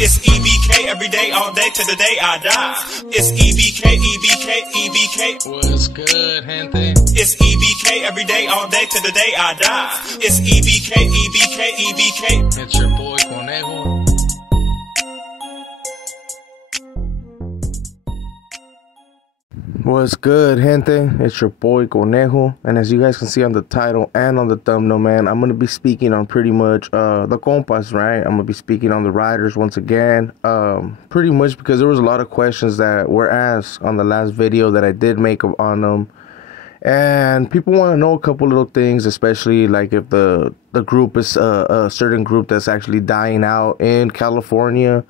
It's E.B.K every day, all day, till the day I die. It's E.B.K, E.B.K, E.B.K. What's good, gente? It's E.B.K every day, all day, till the day I die. It's E.B.K, E.B.K, E.B.K. It's your boy Conejo. What's good, gente? It's your boy Conejo, and as you guys can see on the title and on the thumbnail, man, I'm gonna be speaking on pretty much the compas, right? I'm gonna be speaking on the riders once again, pretty much because there was a lot of questions that were asked on the last video that I did make on them, and people want to know a couple little things, especially like if the group is a certain group that's actually dying out in California.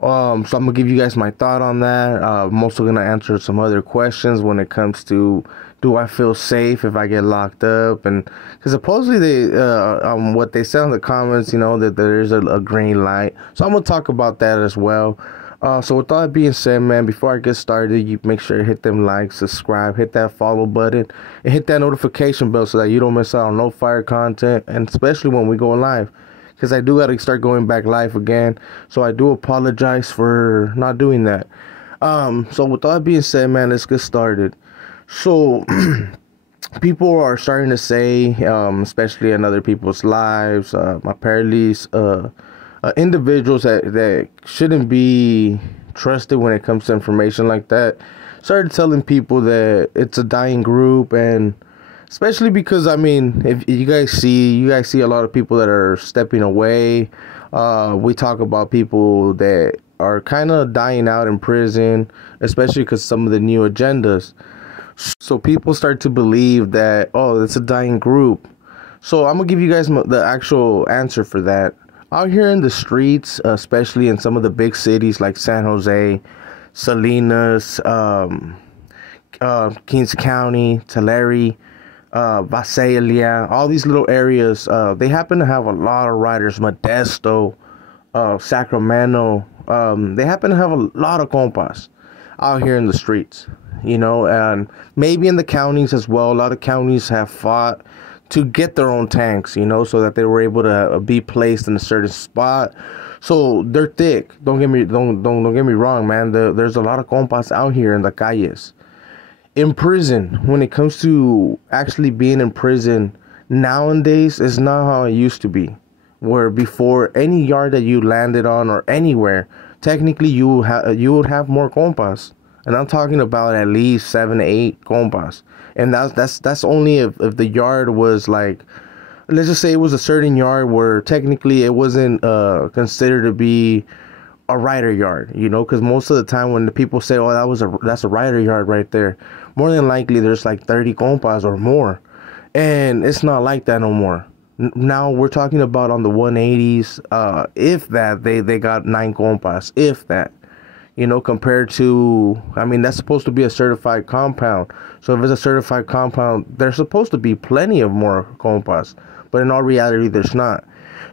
So I'm gonna give you guys my thought on that. I'm also gonna answer some other questions when it comes to, do I feel safe if I get locked up? And because supposedly they what they said in the comments, you know, that there's a green light. So I'm gonna talk about that as well. So with all that being said, man, before I get started, you make sure to hit them likes, subscribe, hit that follow button, and hit that notification bell so that you don't miss out on no fire content, and especially when we go live. Because I do got to start going back live again. So I do apologize for not doing that. So with all that being said, man, let's get started. So people are starting to say, especially in other people's lives, apparently individuals that shouldn't be trusted when it comes to information like that, started telling people that it's a dying group. And especially because, I mean, if you guys see a lot of people that are stepping away. We talk about people that are kind of dying out in prison, especially because some of the new agendas. So people start to believe that, oh, it's a dying group. So I'm going to give you guys the actual answer for that. Out here in the streets, especially in some of the big cities like San Jose, Salinas, Kings County, Tulare, Visalia, all these little areas, they happen to have a lot of riders. Modesto, Sacramento, they happen to have a lot of compas out here in the streets, you know, and maybe in the counties as well. A lot of counties have fought to get their own tanks, you know, so that they were able to be placed in a certain spot. So they're thick. Don't get me wrong, man. There's a lot of compas out here in the calles. In prison, when it comes to actually being in prison nowadays, it's not how it used to be. Where before, any yard that you landed on or anywhere, technically you would have more compas. And I'm talking about at least 7 to 8 compas. And that's only if the yard was like, let's just say it was a certain yard where technically it wasn't considered to be a rider yard, you know, because most of the time when the people say, oh, that's a rider yard right there, more than likely there's like 30 compas or more. And it's not like that no more. Now we're talking about on the 180s, if that, they got 9 compas, if that. You know, compared to, I mean, that's supposed to be a certified compound. So if it's a certified compound, there's supposed to be plenty of more compas. But in all reality, there's not.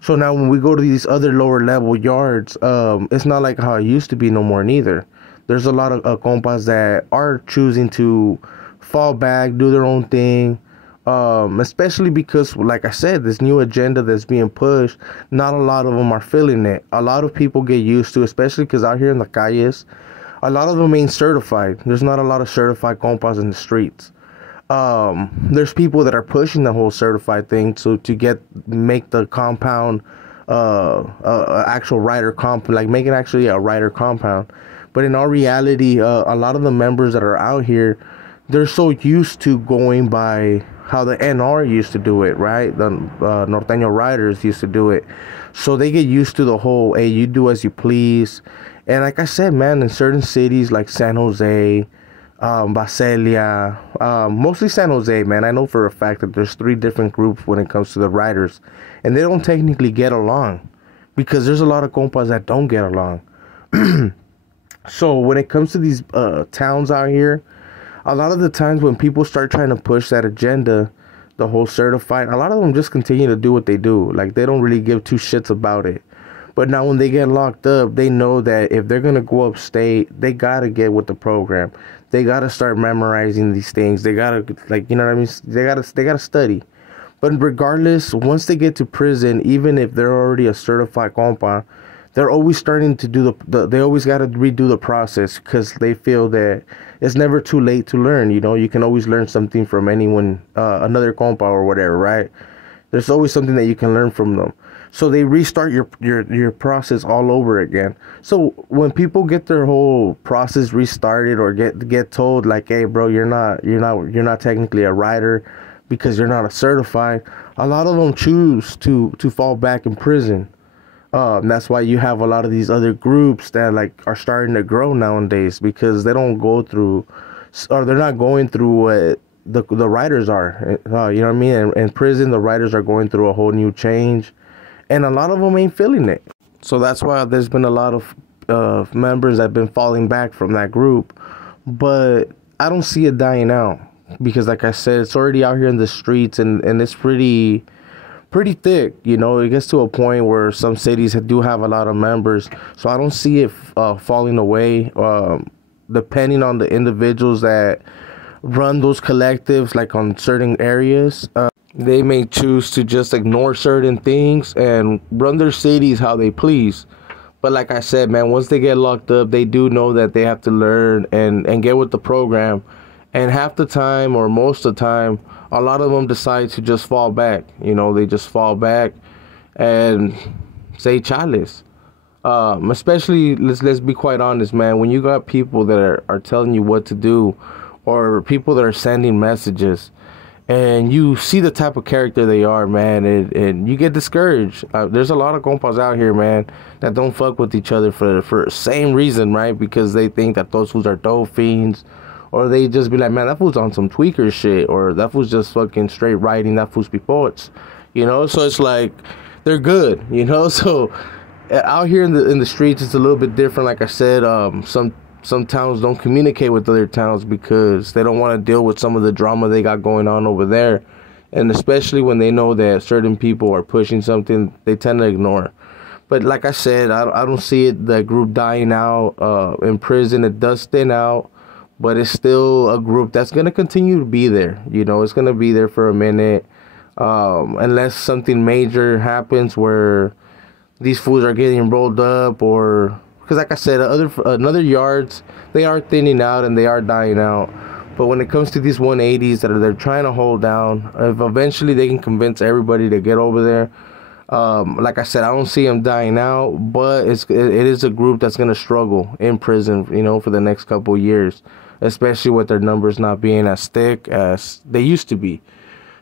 So now when we go to these other lower level yards, it's not like how it used to be no more neither. There's a lot of compas that are choosing to fall back, do their own thing. Especially because, like I said, this new agenda that's being pushed, not a lot of them are feeling it. A lot of people get used to, especially because out here in the calles, a lot of them ain't certified. There's not a lot of certified compas in the streets. There's people that are pushing the whole certified thing to make the compound actual rider comp, like make it actually a rider compound. But in all reality, a lot of the members that are out here, they're so used to going by how the NR used to do it, right? The Norteño riders used to do it. So they get used to the whole, hey, you do as you please. And like I said, man, in certain cities like San Jose, Visalia, mostly San Jose, man, I know for a fact that there's 3 different groups when it comes to the riders. And they don't technically get along because there's a lot of compas that don't get along. So when it comes to these towns out here, a lot of the times when people start trying to push that agenda, the whole certified, a lot of them just continue to do what they do. Like, they don't really give 2 shits about it. But now when they get locked up, they know that if they're going to go upstate, they got to get with the program. They got to start memorizing these things. They got to, like, you know what I mean? They got to study. But regardless, once they get to prison, even if they're already a certified compa, they're always starting to do they always got to redo the process because they feel that it's never too late to learn. You know, you can always learn something from anyone, another compa or whatever, right? There's always something that you can learn from them. So they restart your process all over again. So when people get their whole process restarted or get told like, hey bro, you're not technically a rider because you're not a certified, a lot of them choose to fall back in prison. That's why you have a lot of these other groups that like are starting to grow nowadays because they don't go through, or they're not going through what the writers are. You know what I mean? In prison, the writers are going through a whole new change, and a lot of them ain't feeling it. So that's why there's been a lot of members that have been falling back from that group, but I don't see it dying out because, like I said, it's already out here in the streets, and it's pretty thick. You know, it gets to a point where some cities do have a lot of members, so I don't see it falling away. Depending on the individuals that run those collectives, like on certain areas, they may choose to just ignore certain things and run their cities how they please. But like I said, man, once they get locked up, they do know that they have to learn and get with the program. And half the time, or most of the time, a lot of them decide to just fall back. You know, they just fall back and say chales. Especially, let's be quite honest, man. When you got people that are telling you what to do, or people that are sending messages, and you see the type of character they are, man, and you get discouraged. There's a lot of compas out here, man, that don't fuck with each other for the same reason, right? Because they think that those fools are dope fiends. Or they just be like, man, that fool's on some tweaker shit. Or that fool's just fucking straight writing. That fool's be poets. You know? So it's like, they're good. You know? So out here in the streets, it's a little bit different. Like I said, some towns don't communicate with other towns because they don't want to deal with some of the drama they got going on over there. And especially when they know that certain people are pushing something, they tend to ignore. But like I said, I don't see the group dying out in prison. It does thin out. But it's still a group that's going to continue to be there. You know, it's going to be there for a minute. Unless something major happens where these fools are getting rolled up, or... Because like I said, another yards, they are thinning out and they are dying out. But when it comes to these 180s that they're trying to hold down, if eventually they can convince everybody to get over there, like I said, I don't see them dying out, but it is a group that's going to struggle in prison, you know, for the next couple of years, especially with their numbers not being as thick as they used to be.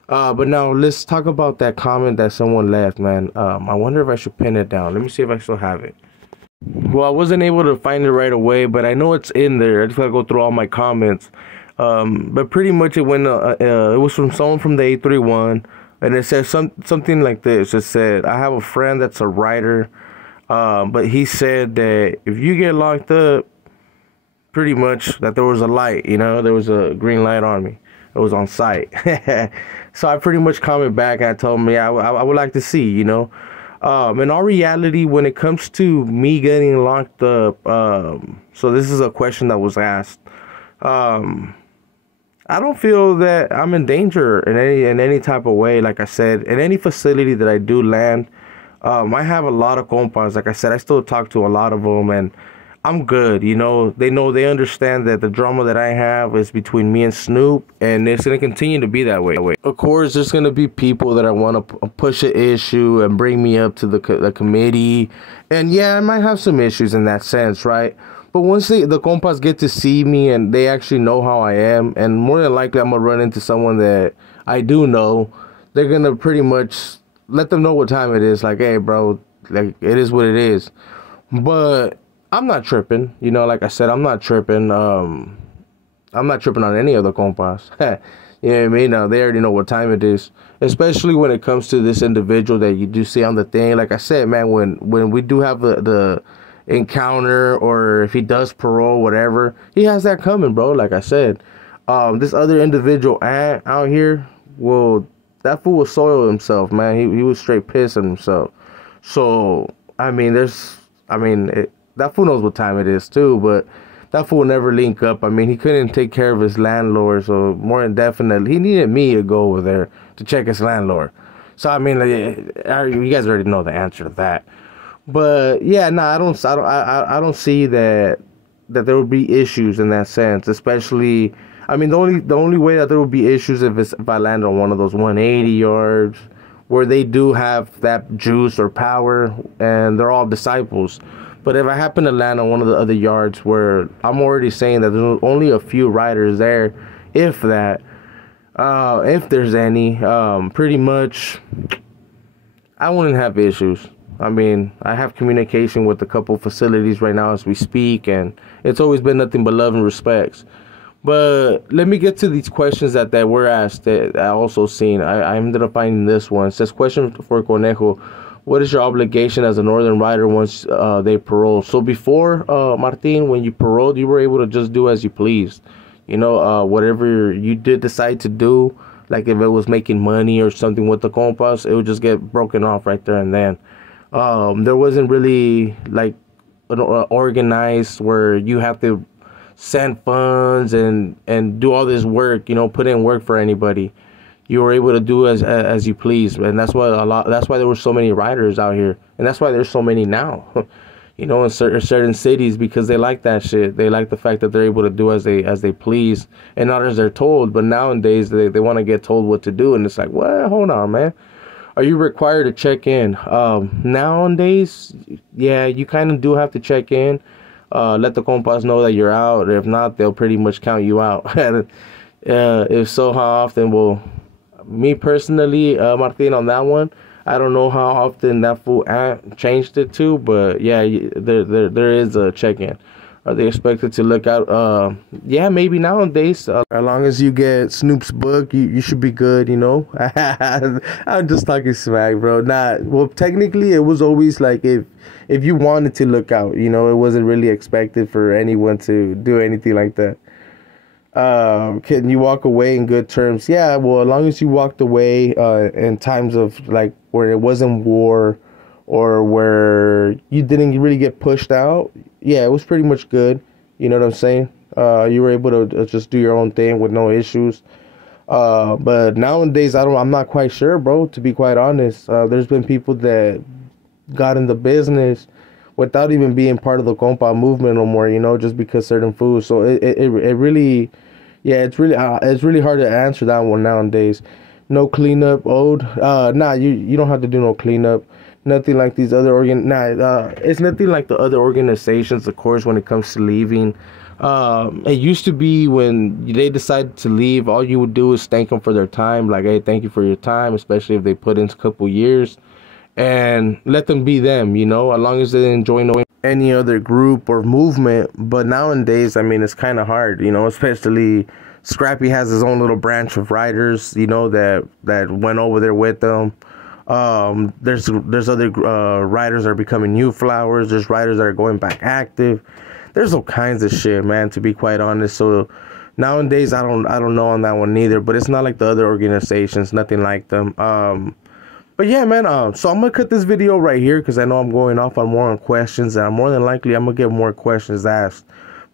But now let's talk about that comment that someone left, man. I wonder if I should pin it down. Let me see if I still have it. Well, I wasn't able to find it right away, but I know it's in there. I just gotta go through all my comments. But pretty much it was from someone from the 831. And it says something like this. It said, I have a friend that's a writer, but he said that if you get locked up, pretty much that there was a light, you know, there was a green light on me. It was on sight. So I pretty much commented back and I told him, yeah, I would like to see, you know. In all reality, when it comes to me getting locked up, so this is a question that was asked. I don't feel that I'm in danger in any type of way. Like I said, in any facility that I do land, I have a lot of compas. Like I said, I still talk to a lot of them, and I'm good. You know they understand that the drama that I have is between me and Snoop, and it's gonna continue to be that way. Of course, there's gonna be people that I want to push an issue and bring me up to the committee, and yeah, I might have some issues in that sense, right? But once the compas get to see me and they actually know how I am, and more than likely I'm going to run into someone that I do know, they're going to pretty much let them know what time it is. Like, hey, bro, like, it is what it is. But I'm not tripping. You know, like I said, I'm not tripping. I'm not tripping on any other compas. You know what I mean? Now, they already know what time it is. Especially when it comes to this individual that you do see on the thing. Like I said, man, when we do have the encounter, or if he does parole, whatever, he has that coming, bro. Like I said, this other individual out here, well, that fool will soil himself, man. He was straight pissing himself. So I mean, that fool knows what time it is too, but that fool will never link up. I mean, he couldn't take care of his landlord, so more than definitely he needed me to go over there to check his landlord. So I mean, you guys already know the answer to that. But yeah, no, I don't see that there would be issues in that sense. Especially, I mean, the only way that there would be issues if I land on one of those 180 yards where they do have that juice or power and they're all disciples. But if I happen to land on one of the other yards where I'm already saying that there's only a few riders there, if that, if there's any, pretty much, I wouldn't have issues. I mean, I have communication with a couple facilities right now as we speak, and it's always been nothing but love and respects. But let me get to these questions that were asked that I also seen. I ended up finding this one. It says, question for Conejo. What is your obligation as a Northern rider once they parole? So before, Martin, when you paroled, you were able to just do as you pleased. You know, whatever you did decide to do, like if it was making money or something with the compas, it would just get broken off right there and then. There wasn't really like organized where you have to send funds and do all this work, you know, put in work for anybody. You were able to do as you please, and that's why that's why there were so many riders out here, and that's why there's so many now. You know, in certain cities, because they like that shit. They like the fact that they're able to do as they please and not as they're told. But nowadays they want to get told what to do, and it's like, well, hold on, man. Are you required to check in? Nowadays, yeah, you kind of do have to check in. Let the compas know that you're out. If not, they'll pretty much count you out. If so, how often will... Me personally, Martin, on that one, I don't know how often that fool changed it to, but yeah, there is a check-in. Are they expected to look out? Yeah, maybe nowadays. As long as you get Snoop's book, you should be good, you know? I'm just talking smack, bro. Well, technically, it was always like if you wanted to look out, you know, it wasn't really expected for anyone to do anything like that. Can you walk away in good terms? Yeah, well, as long as you walked away in times of like where it wasn't war or where you didn't really get pushed out, yeah, it was pretty much good. You know what I'm saying? You were able to just do your own thing with no issues. But nowadays, I'm not quite sure, bro, to be quite honest. There's been people that got in the business without even being part of the compa movement no more, you know, just because certain foods. So it really, yeah, it's really hard to answer that one nowadays. No cleanup owed. You don't have to do no cleanup. Nothing like these other it's nothing like the other organizations, of course, when it comes to leaving. It used to be when they decided to leave, all you would do is thank them for their time. Like, hey, thank you for your time, especially if they put in a couple years. And let them be them, you know, as long as they didn't join any other group or movement. But nowadays, I mean, it's kind of hard, you know, especially Scrappy has his own little branch of riders, you know, that went over there with them. There's other riders that are becoming new flowers. There's riders that are going back active. There's all kinds of shit, man, to be quite honest. So nowadays, I don't know on that one either. But it's not like the other organizations, nothing like them. But yeah, man, so I'm going to cut this video right here because I know I'm going off on more on questions, and more than likely I'm going to get more questions asked.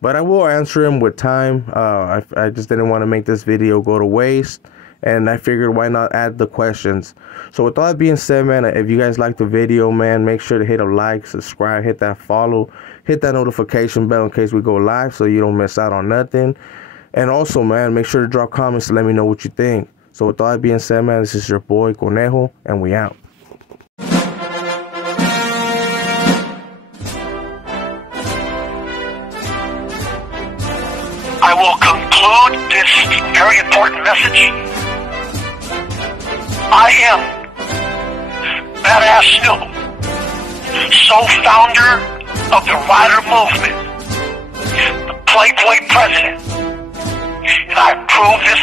But I will answer them with time. I just didn't want to make this video go to waste, and I figured why not add the questions. So with all that being said, man, if you guys like the video, man, make sure to hit a like, subscribe, hit that follow, hit that notification bell in case we go live so you don't miss out on nothing. And also, man, make sure to drop comments to let me know what you think. So with all that being said, man, this is your boy Conejo, and we out. I will conclude this very important message. I am Badass Snoop, sole founder of the Rider Movement, the Playboy President, and I prove this